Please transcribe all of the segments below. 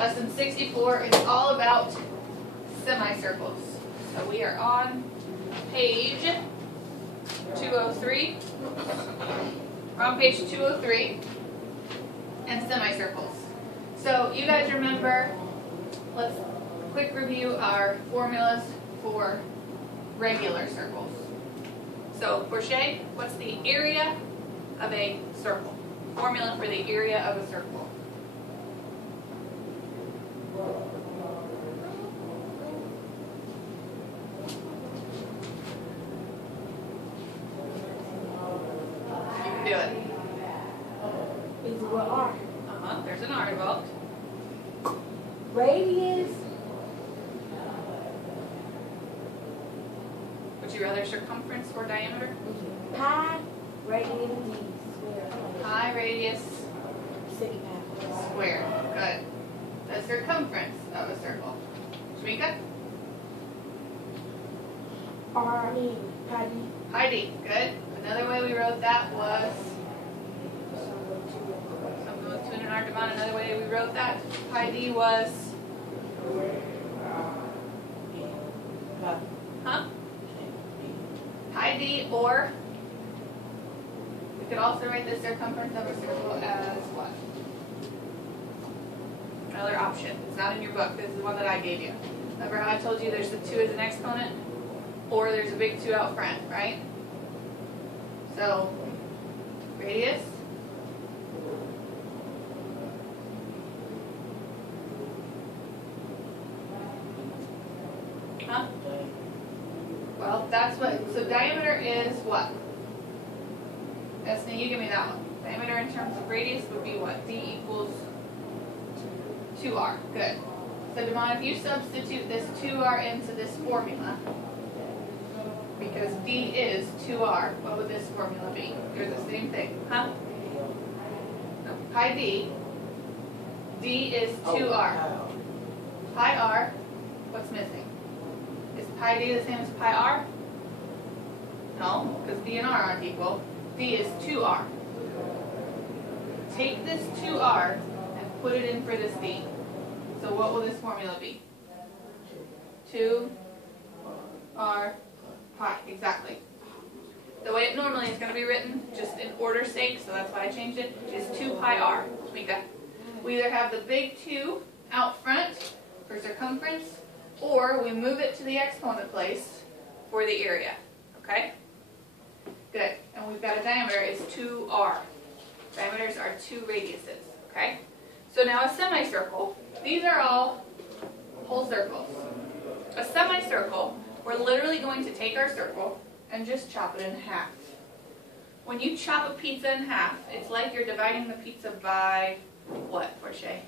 Lesson 64 is all about semicircles. So we are on page 203. We're on page 203 and semicircles. So you guys remember, let's quick review our formulas for regular circles. So Portia, what's the area of a circle? Formula for the area of a circle. You can do it. Is what R? There's an R involved. Radius. Would you rather circumference or diameter? Pi. Radius. Square. Pi radius City pi. square. Good. The circumference of a circle. Shamika? R. Pi d. Pi d. Good. Another way we wrote that was something with 2 and an R. Devon. Another way we wrote that pi d was pi d, or we could also write the circumference of a circle as what? Another option. It's not in your book. This is the one that I gave you. Remember how I told you there's the 2 as an exponent? Or there's a big 2 out front, right? So, radius. Huh? Well, that's what, so diameter is what? Destiny, you give me that one. Diameter in terms of radius would be what? D equals 2R. Good. So Devon, if you substitute this 2R into this formula, because D is 2R, what would this formula be? They're the same thing. Huh? No, pi D. D is 2R. Pi R, what's missing? Is pi D the same as pi R? No, because D and R aren't equal. D is 2R. Take this 2R and put it in for this D. So what will this formula be? 2R pi, exactly. The way it normally is going to be written, just in order's sake, so that's why I changed it, is 2 pi r. We either have the big 2 out front for circumference, or we move it to the exponent place for the area. Okay? Good. And we've got a diameter is 2r. Diameters are 2 radiuses. Okay? So now a semicircle, these are all whole circles. A semicircle, we're literally going to take our circle and just chop it in half. When you chop a pizza in half, it's like you're dividing the pizza by what, Portia?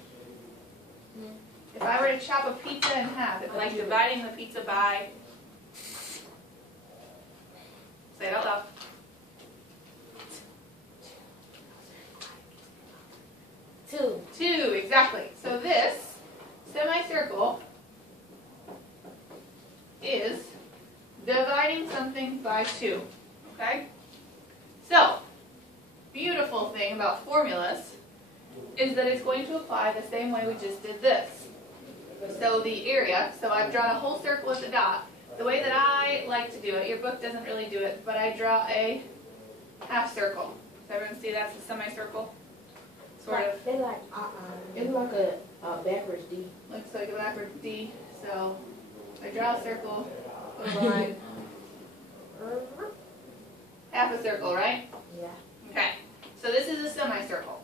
If I were to chop a pizza in half, it's like dividing the pizza by, say it out loud. 2. 2, exactly. So this semicircle is dividing something by 2. Okay? So, beautiful thing about formulas is that it's going to apply the same way we just did this. So the area, so I've drawn a whole circle with a dot. The way that I like to do it, your book doesn't really do it, but I draw a half circle. Does everyone see that's a semicircle? Sort of. They like it's like a backwards D. Looks like a backwards D. So I draw a circle with a line. Half a circle, right? Yeah. Okay. So this is a semicircle.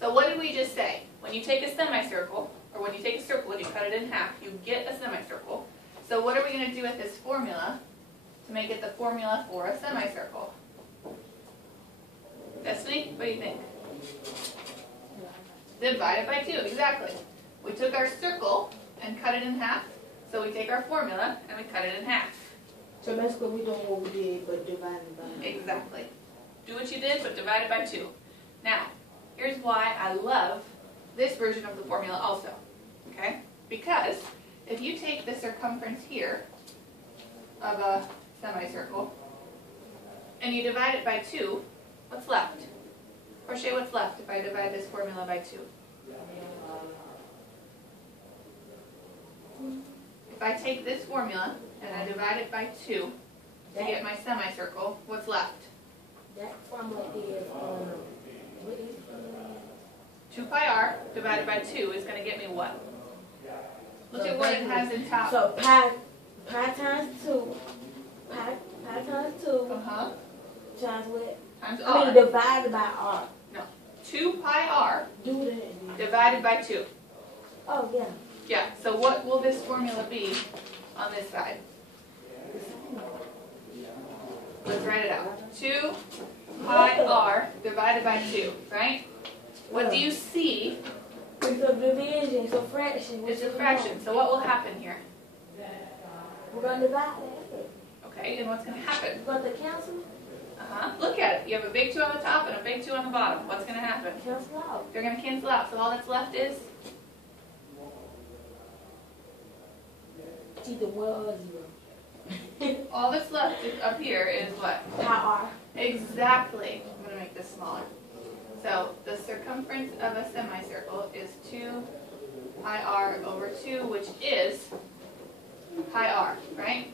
So what did we just say? When you take a semicircle, or when you take a circle and you cut it in half, you get a semicircle. So what are we going to do with this formula to make it the formula for a semicircle? Destiny, what do you think? Divide it by 2, exactly. We took our circle and cut it in half. So we take our formula and we cut it in half. So basically we doing what we did, but divided by. Exactly. Do what you did, but divide it by 2. Now, here's why I love this version of the formula also. Okay? Because if you take the circumference here of a semicircle and you divide it by 2, what's left? Portia, what's left if I divide this formula by 2? if I take this formula and I divide it by 2 to get my semicircle, what's left? That formula is, what is 2 pi r divided by 2 is going to get me what? Look at what it has in top. So pi times 2, pi times 2 Uh-huh. times what? Times I mean r. divided by r. No. 2 pi r Do that. divided by 2. Oh yeah. Yeah, so what will this formula be on this side? Let's write it out. 2 pi r divided by 2, right? What do you see? It's a division, it's a fraction. It's a fraction. So what will happen here? We're going to divide that. Okay, and what's going to happen? We're going to cancel. Uh-huh. Look at it. You have a big 2 on the top and a big 2 on the bottom. What's going to happen? Cancel out. They're going to cancel out. So all that's left is? It's either 1 or 0. All that's left up here is what? Pi r. Exactly. I'm going to make this smaller. So the circumference of a semicircle is 2 pi r over 2, which is pi r, right?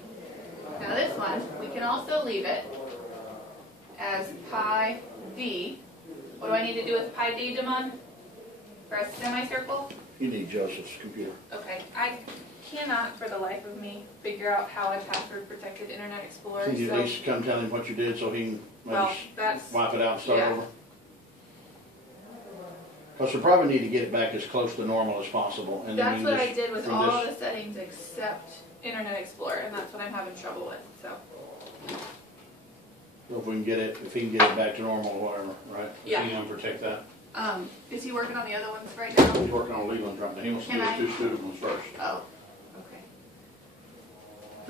Now this one, we can also leave it as pi d. What do I need to do with pi d, Damon? For a semicircle? You need Joseph's computer. Okay, I cannot for the life of me figure out how I password-protected Internet Explorer, Can you so, at least come tell him what you did so he can well, maybe that's, wipe it out and start yeah. over? Because we probably need to get it back as close to normal as possible. And then that's you what just- I did with from all this- the settings except Internet Explorer, and that's what I'm having trouble with, so. So if we can get it, if he can get it back to normal or whatever, right? Yeah. Is he gonna protect that? Is he working on the other ones right now? He's working on legal and trying to, he wants to Can do I- his 2 student ones first. Oh, okay.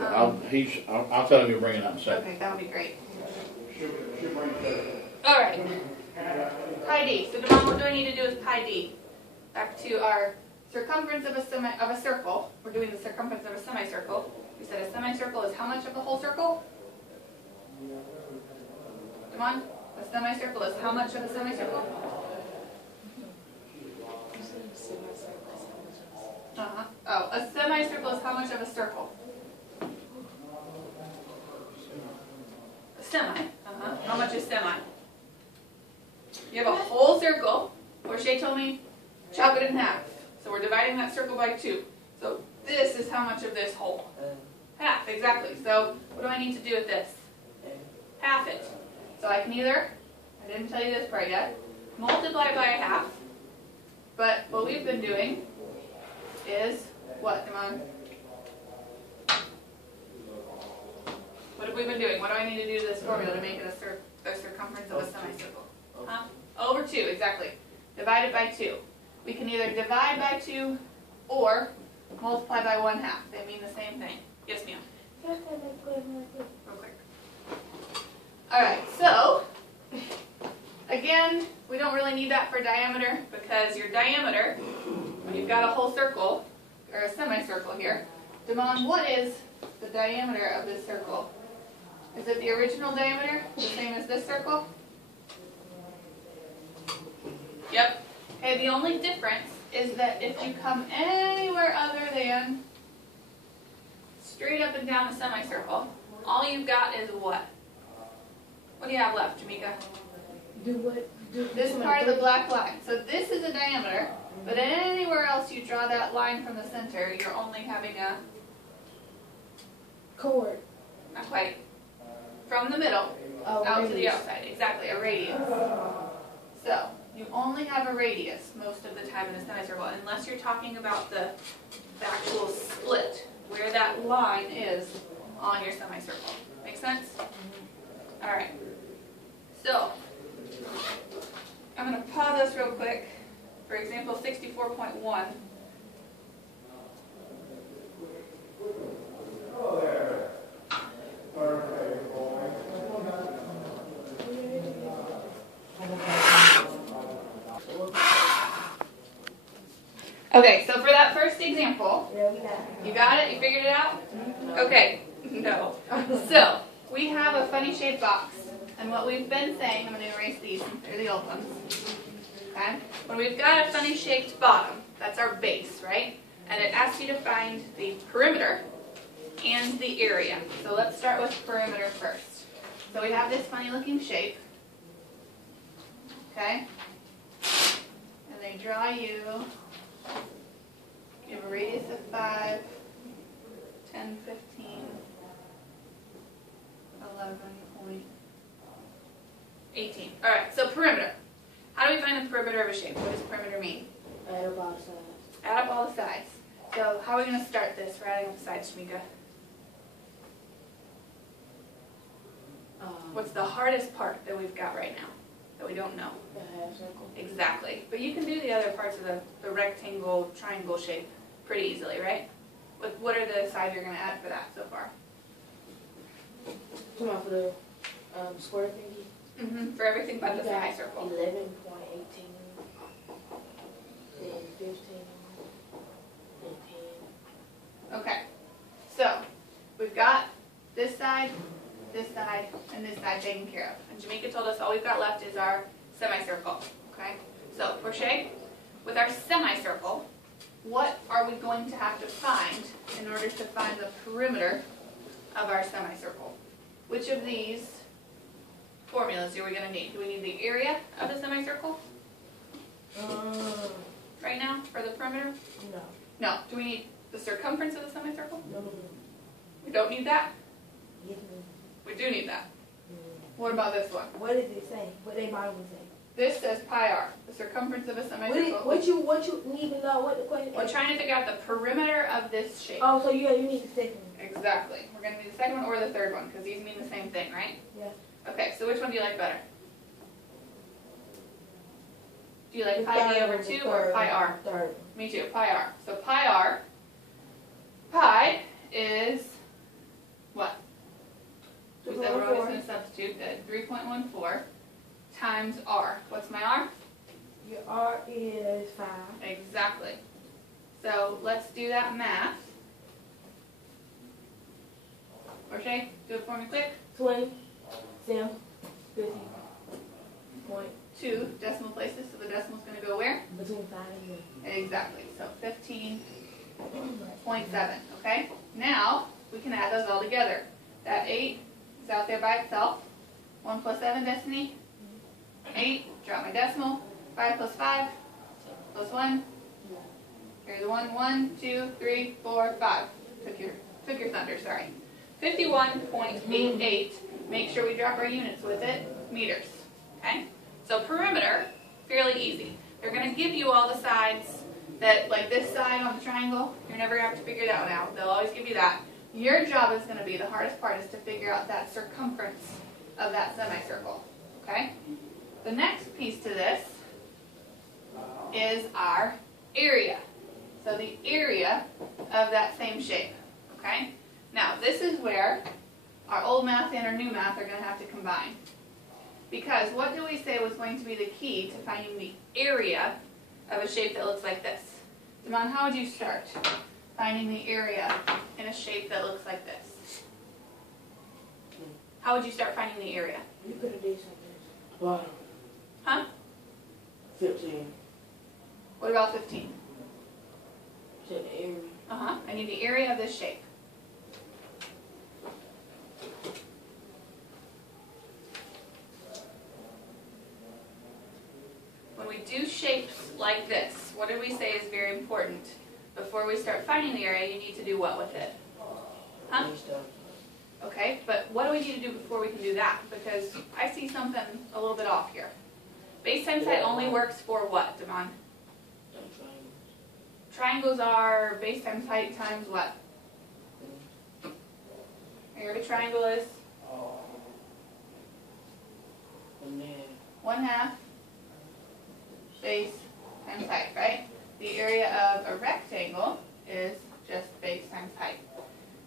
I'll tell him you'll bring it up in a second. Okay, that would be great. She'll bring it All right. Pi d. So, Devon, what do I need to do with pi d? Back to our circumference of a circle. We're doing the circumference of a semicircle. We said a semicircle is how much of the whole circle? Devon, a semicircle is how much of a semicircle? Uh-huh. Oh, a semicircle is how much of a circle? A semi. Uh-huh. How much is semi? You have a whole circle, where Shay told me, chop it in half. So we're dividing that circle by 2. So this is how much of this whole? Half, exactly. So what do I need to do with this? Half it. So I can either, I didn't tell you this part yet, multiply by a half. But what we've been doing is, what, come on? What have we been doing? What do I need to do to this formula to make it a circumference of a semicircle? Huh? Over 2, exactly. Divided by 2. We can either divide by 2 or multiply by 1/2. They mean the same thing. Yes, ma'am. Real quick. Alright, so, again, we don't really need that for diameter because your diameter, when you've got a whole circle, or a semicircle here, Damon, what is the diameter of this circle? Is it the original diameter, the same as this circle? Yep. Okay, the only difference is that if you come anywhere other than straight up and down a semicircle, all you've got is what? What do you have left, Jamaica? Do what? This part of the black line. So this is a diameter, but anywhere else you draw that line from the center, you're only having a, chord. not quite, from the middle out to the outside. Exactly, a radius. So you only have a radius most of the time in a semicircle, unless you're talking about the actual split, where that line is on your semicircle. Make sense? All right. So I'm going to pause this real quick. For example, 64.1. Okay, so for that first example, you got it? You figured it out? Okay, no. So, we have a funny shaped box, and what we've been saying, I'm going to erase these, they're the old ones. Okay? When we've got a funny shaped bottom, that's our base, right? and it asks you to find the perimeter and the area. So let's start with perimeter first. So we have this funny looking shape, okay? And they draw you have a radius of 5, 10, 15, 11.18. All right, so perimeter. How do we find the perimeter of a shape? What does perimeter mean? Add up all the sides. Add up all the sides. So how are we going to start this? We're adding up the sides, Shamika. What's the hardest part that we've got right now that we don't know? The half circle. Exactly. But you can do the other parts of the rectangle, triangle shape pretty easily, right? What are the sides you're going to add for that so far? Come on for the square thingy. For everything but the semicircle. 11.18, then 15, then 10. Okay. So we've got this side, and this side taken care of. And Jamaica told us all we've got left is our semicircle. Okay? So for shape, with our semicircle, what are we going to have to find in order to find the perimeter of our semicircle? Which of these formulas are we going to need? Do we need the area of the semicircle right now for the perimeter? No. No. Do we need the circumference of the semicircle? No. We don't need that? Yes, We do need that. What about this one? what does it say? What they Bible say? This says pi r, the circumference of a semicircle. What you need to know? What the question? We're trying to figure out the perimeter of this shape. Oh, so you need the second one. Exactly. We're going to need the second one or the third one because these mean the same thing, right? Yeah. Okay, so which one do you like better? Do you like The pi d third over one, 2 the or third pi one, r? Third. Me too, pi r. So pi is what? We said we're always going to substitute that 3.14 times r. What's my r? Your R is 5. Exactly. So let's do that math. O'Shea, do it for me quick. 20, 7, 50, point, 2 decimal places, so the decimal's going to go where? between 5 and 1. Exactly. So 15.7. Okay? Now we can add those all together. That 8 is out there by itself. 1 plus 7, Destiny? 8. Drop my decimal. 5 plus 5 plus 1. Here's the 1. 1, 2, 3, 4, 5. Took your thunder, sorry. 51.88. Make sure we drop our units with it. Meters. Okay? So perimeter, fairly easy. They're going to give you all the sides that, like this side on the triangle, you're never going to have to figure that one out. They'll always give you that. Your job is going to be, the hardest part is to figure out that circumference of that semicircle. Okay? The next piece to this is our area. So the area of that same shape. Okay? Now, this is where our old math and our new math are going to have to combine. Because what do we say was going to be the key to finding the area of a shape that looks like this? Damon, how would you start finding the area in a shape that looks like this? How would you start finding the area? You could have did something. Bottom. Huh? 15. What about 15? Said the area. Uh-huh. I need the area of this shape. When we do shapes like this, what did we say is very important? Before we start finding the area, you need to do what with it? Huh? And stuff. Okay, but what do we need to do before we can do that? Because I see something a little bit off here. Base times height only works for what, Devon? Don't triangles. Triangles are base times height times what? Area of a triangle is? And then 1/2 base times height, right? The area of a rectangle is just base times height.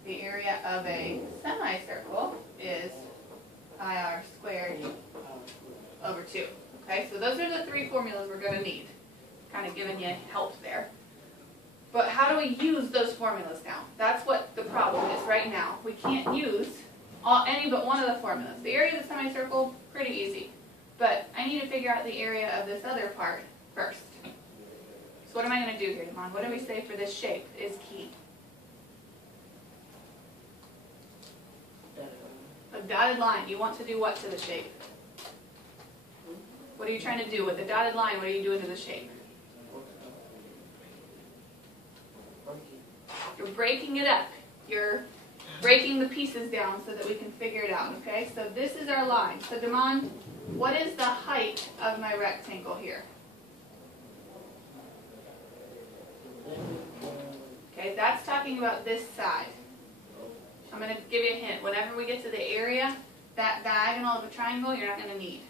The area of a semicircle is pi r squared over 2. Okay, so those are the 3 formulas we're going to need. Kind of giving you help there. But how do we use those formulas now? That's what the problem is right now. We can't use any but one of the formulas. The area of the semicircle, pretty easy. But I need to figure out the area of this other part first. So what am I going to do here, Damon? What do we say for this shape is key? A dotted line. You want to do what to the shape? What are you trying to do with the dotted line? What are you doing to the shape? You're breaking it up. You're breaking the pieces down so that we can figure it out, okay? So this is our line. So Damon, what is the height of my rectangle here? Okay, that's talking about this side. I'm going to give you a hint. Whenever we get to the area, that diagonal of a triangle, you're not going to need.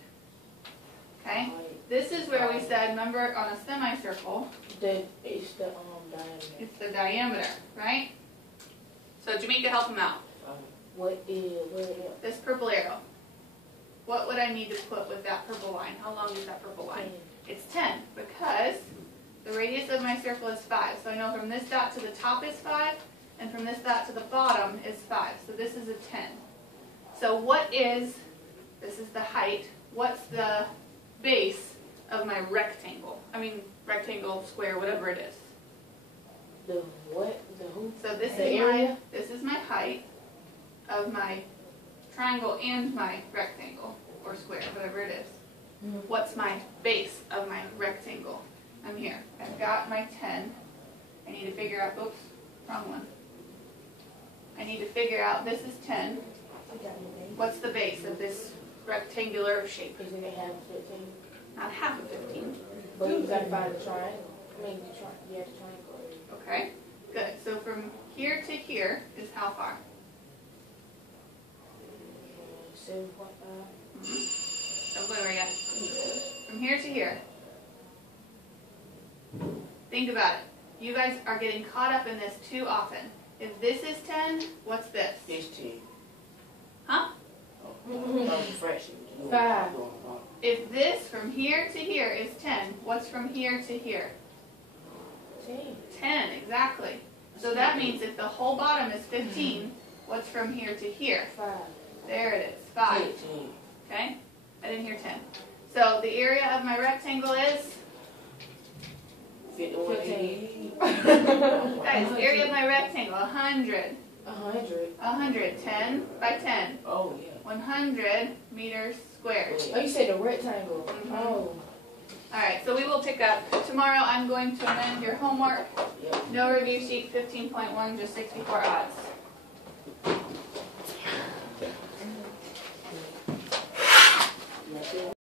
Okay? This is where we said, remember, on a semicircle, It's the diameter. it's the diameter, right? So Jamaica, help him out. What is This purple arrow. What would I need to put with that purple line? How long is that purple line? It's 10, because the radius of my circle is 5. So I know from this dot to the top is 5, and from this dot to the bottom is 5. So this is a 10. So this is the height, what's the base of my rectangle? I mean, rectangle, square, whatever it is. the what? The who? So this The is area? this is my height of my triangle and my rectangle, or square, whatever it is. What's my base of my rectangle? I'm here. I've got my 10. I need to figure out, oops, wrong one. I need to figure out, this is 10. What's the base of this rectangular shape? Is it half 15? Not half of 15. But you gotta find the triangle. I mean, the triangle. Okay, good. So from here to here is how far? 7.5. Don't go anywhere yet. From here to here. Think about it. You guys are getting caught up in this too often. If this is 10, what's this? It's 10. Huh? Fraction. 5. If this from here to here is 10, what's from here to here? 10. 10, exactly. So that means if the whole bottom is 15, what's from here to here? 5. There it is, 5. 10. Okay? I didn't hear 10. So the area of my rectangle is? 15. Guys, area of my rectangle, 100. 100. 100, 10 by 10. Oh, yeah. 100 meters squared. Oh, you said the rectangle. Mhm. Oh. Alright, so we will pick up. Tomorrow I'm going to amend your homework. Yeah. No review sheet 15.1, just 64 odds.